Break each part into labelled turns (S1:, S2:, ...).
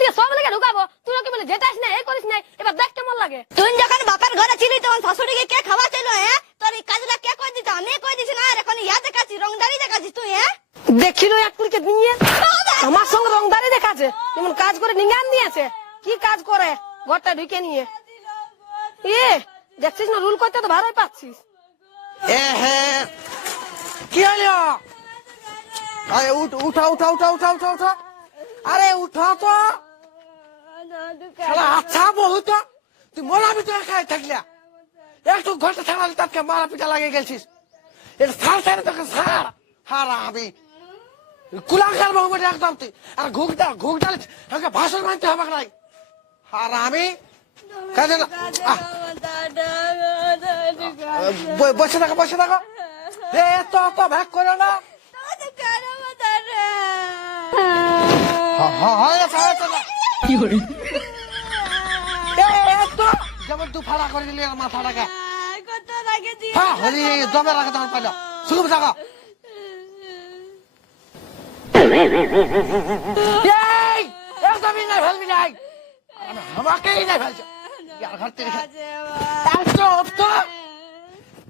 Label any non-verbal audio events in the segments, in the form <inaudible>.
S1: দিয়ে সব লেগে ঢুকাবো। তুই ওকে বলে যেটাস না এই করিস না এবার দেখ কেমন লাগে।
S2: তুই যখন বাপের ঘরে ছিলি তখন শাশুড়িকে কে খাওয়া ছিল হ্যাঁ? তোর এই কে করে দিত আমি করে দিছি না আর এখন ইয়া দেখাচ্ছি রংদারি দেখাচ্ছিস তুই হ্যাঁ?
S1: দেখিল এক নিয়ে আমার সঙ্গে রংদারি দেখাচ্ছে যেমন কাজ করে নিঙ্গান দিয়েছে। কি কাজ করে ঘরটা ঢুকে নিয়ে। এ দেখছিস না রুল করতে তো ভালোই পাচ্ছিস।
S3: এ হ্যাঁ। কি হলো আরে উঠ, উঠা উঠা উঠা উঠা উঠা আরে উঠা তো। শালা আচ্ছা বহু তো। তুই মরা ভিতরে খাই থাকলা। একটু ঘরটা থামালে তাকে মারা পিটা লাগে গেছিস। এটা সার সারে তোকে সার হারা আমি। কুলাঙ্কার বহু বেটা একদম তুই। আর ঘুগটা ঘুগটা আমাকে ভাষণ মানতে হবে নাই। হারা আমি। কাজে না বসে থাকো বসে থাকো। এ তো, ভাগ করে না। হয়ে হয়ে যেমন তুই ফাড়া করে দিলি মাথাটাকে হ্যাঁ হলি রাখে পাইল থাকো আমাকেই নাই ফেলছো ঘর থেকে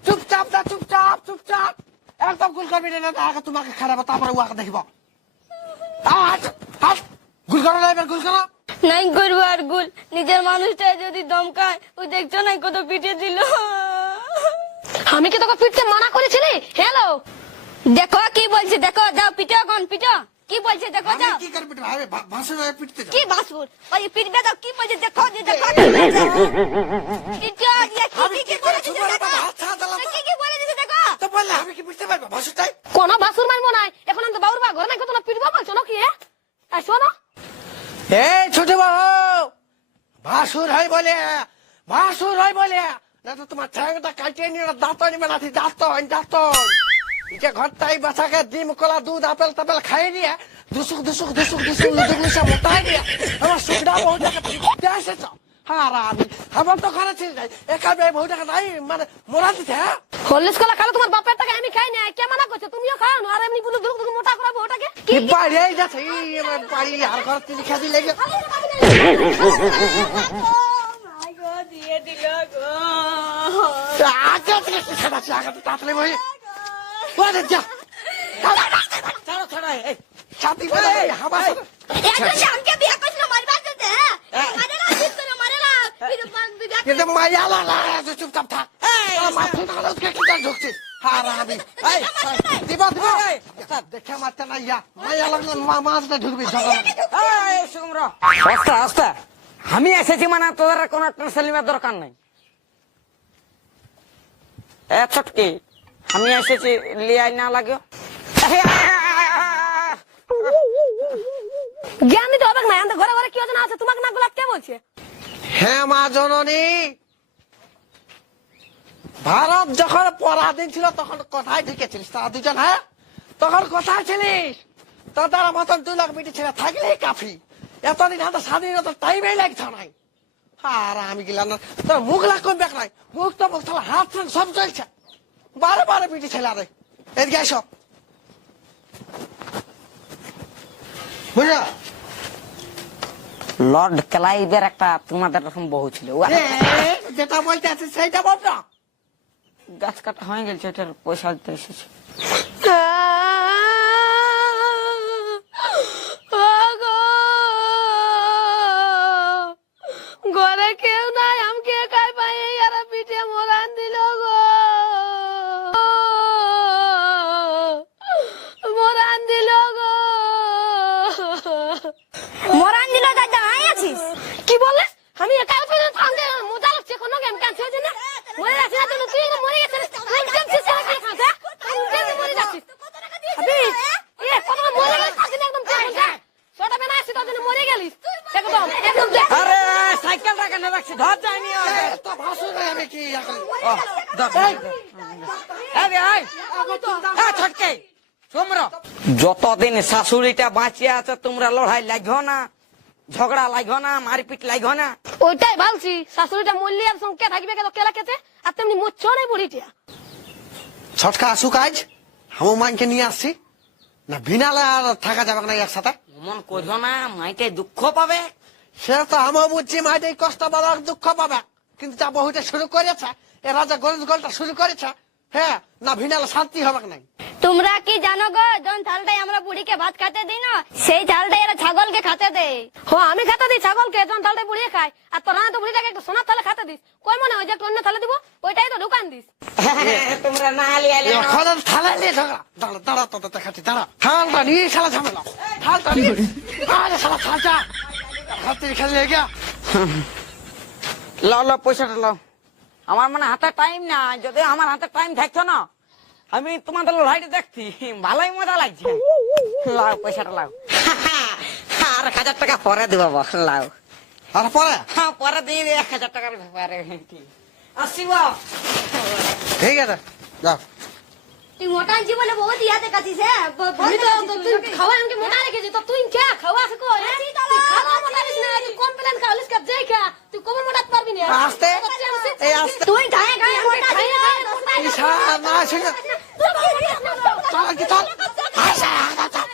S3: চুপচাপ না চুপচাপ চুপচাপ একদম গুল করবি না তোমাকে খারাপ তারপরে উহাকে দেখিব আজ আজ গুল করো
S2: নাই করব আর গুল। নিজের মানুষটা যদি দমকায় ওই দেখছ না কত পিঠে দিল।
S1: আমি কি তোকে ফিরতে মানা করেছিলি? হ্যালো
S2: দেখো কি বলছে দেখো যাও পিঠো কোন পিঠো কি বলছে দেখো যাও।
S3: কি করবি ভাবে ভাষণ হয়ে পিটতে
S2: কি বাসপুর ওই পিঠবে দাও কি বলছে দেখো যে দেখো পিঠো দিয়ে কি কি
S3: করে
S2: দিছে দেখো। কি কি বলে দিছে দেখো।
S3: তো বললে আমি কি বুঝতে পারব? ভাষণটাই
S1: কোন বাসুর মারবো নাই এখন আমি তো বাবুর বা ঘরে নাই কত না পিটবো বলছো নাকি এ? এই শোনো
S3: এই ছোট বাবু ভাসুর হয় বলে ভাসুর হয় বলে। না তো তোমার ঠ্যাংটা কাটিয়ে নিয়ে দাঁতন মেলাতে দাঁতন দাঁতন। যে ঘরটাই বাচ্চাকে ডিম, কলা, দুধ, আপেল, তাপেল খাই নিয়ে দুসুক দুসুক দুসুক দুসুক লুদুক লুসা মোটাই নিয়ে আমার সুখটা বহুটাকে দিতে এসেছ। হ্যাঁ আমি আমার তো ঘরে ছিল একা মেয়ে বহুটাকে নাই মানে মোড়া দিতে হ্যাঁ?
S1: হললিস কলা খালো তোমার বাপের টাকা আমি খাই না কে মানা করছে? তুমিও খাও না আর এমনি বুলু দুলু দুলু মোটা করাবো ওটাকে।
S3: কি যাচ্ছে এই আমার বাড়ি আর ঘর তিনি খাদি লেগে
S2: দিয়ে দিল গো
S3: আগে থেকে ছেড়াচ্ছি আগে তো তাড়াতাড়ি বই ওরে যা। ছাড়ো ছাড়ো এই ছাতি বলে এই হাবা
S2: এখন শামকে বিয়ে করছিল মারবার জন্য হ্যাঁ? না জিত করে মারে না বিয়ে
S3: মায়া লালা চুপচাপ থাক। ইয়া
S4: আমি এসেছি মানে তোদের কোনো টেনশন দরকার নাই। এ আমি এসেছি লিয়াই না লাগে
S1: জ্ঞান দিতে হবে না ঘরে ঘরে কি অজানা আছে? তোমাকে না গোলাপ কে বলছে?
S3: হ্যাঁ মা জননী। ভারত যখন পরাধীন ছিল তখন কোথায় ঢুকেছিলিস? তারা দুজন হ্যাঁ? তখন কোথায় ছিলিস? তার মতন দুই লাখ মিটি ছেলে থাকলেই কাফি। এতদিন হাতে স্বাধীনতা টাইমেই লাগছে নাই। আর আমি গেলাম না। তোর মুখ লাগ কম নাই। মুখ তো মুখ তাহলে হাত সব চলছে বারে বারে পিটি ছেলে আরে। এদিকে এসো। বুঝলো?
S4: লর্ড ক্লাইভের একটা তোমাদের রকম বহু ছিল। ও
S3: যেটা বলতে আছে সেইটা বল না।
S4: গাছ কাটা হয়ে গেছে ওটার পয়সা দিতে এসেছে।
S1: ঘরে কেউ নাই আমাকে একাই পাই এরা পিঠে মোরান দিল গো। মোরান দিল গো।
S2: মরান দিল দাদা আই আছিস।
S1: কি বললে? আমি একাই পাই থামতে মজা লাগছে কোনো গেম হচ্ছে না। মরে যাচ্ছি না তুমি তুই না মরে গেছিস উল্টেন ছিস না কি খাতে উল্টেন মরে যাচ্ছিস আবি এ কত মরে গেছিস থাকি একদম ঠিক আছে ছোটা বেনা আসি তোর জন্য মরে গেলিস একদম একদম
S4: আরে সাইকেলটা কেন রাখছি ধর যায়নি
S3: তো ভাসুর নাই আমি কি করি?
S4: ছটকে। তোমরা যতদিন শাশুড়িটা বাঁচিয়ে আছে তোমরা লড়াই লাগো না ঝগড়া লাগো না মারপিট লাগো না।
S1: ওইটাই ভালছি শাশুড়িটা মরলি আর সঙ্গে থাকবে কেন কেলা কেতে আর তেমনি মুচ্ছ নাই বুড়িটা।
S3: ছটকা আসুক আজ হামু মাইনকে নিয়ে আসছি। না আর থাকা যাবে না একসাথে।
S4: মন করিও না মাইতে দুঃখ পাবে।
S3: সে তো আমার বুঝছি মাইটাই কষ্ট পাবে দুঃখ পাবে। কিন্তু যা বহুটা শুরু করেছে এরা যে গরিব গলটা শুরু করেছে হ্যাঁ না ভিনালে শান্তি হবে নাই।
S2: তোমরা কি জানো গো? যখন থালটাই আমরা বুড়িকে ভাত খেতে দিই না সেই থালটাই এরা ছাগলকে খাতে দেয়।
S1: হো আমি খাতে দিই ছাগলকে যখন তাহলে বুড়িয়ে খাই আর তোর রান্না তো বুড়িটাকে একটু সোনার থালে খেতে দিস। কই মনে হয় যে একটু অন্য থালে দিব? ওইটাই তো দোকান দিস।
S4: তোমরা না লিয়ালে না।
S3: এখন থালা নিয়ে ঝগড়া দাঁড়া দাঁড়া তো দেখাচ্ছি দাঁড়া। থালটা নিয়ে শালা ঝামেলা। থালটা নিয়ে। আরে শালা থালটা হাতে খেলে গিয়া
S4: লাও লাও পয়সাটা লাও। আমার মানে হাতে টাইম না যদি আমার হাতে টাইম থাকতো না আমি তোমাদের লড়াইটা দেখছি। ভালোই মজা লাগছে। লাও পয়সাটা লাও। <laughs> আর এক হাজার টাকা পরে দিব লাও।
S3: আর পরে?
S4: হ্যাঁ পরে দিয়ে দিই এক হাজার টাকার ব্যাপারে। আসিব
S3: ঠিক আছে যাও।
S2: তুই মোটা আনছি বলে বহুত ইয়া দেখাচ্ছিস হ্যাঁ?
S1: তো তুই খাওয়া আমাকে মোটা রেখেছি তো তুই কে খাওয়া তুই খাওয়া মোটা রেখিস না তুই কমপ্লেন খাওয়ালিস কা যাই খা তুই মোটা পারবি না।
S3: আস্তে। এই আস্তে।
S2: তুই খায় খায় মোটা
S1: খাই না, খাই না,
S3: এই শালা না শুনে চল কি চল আসা চল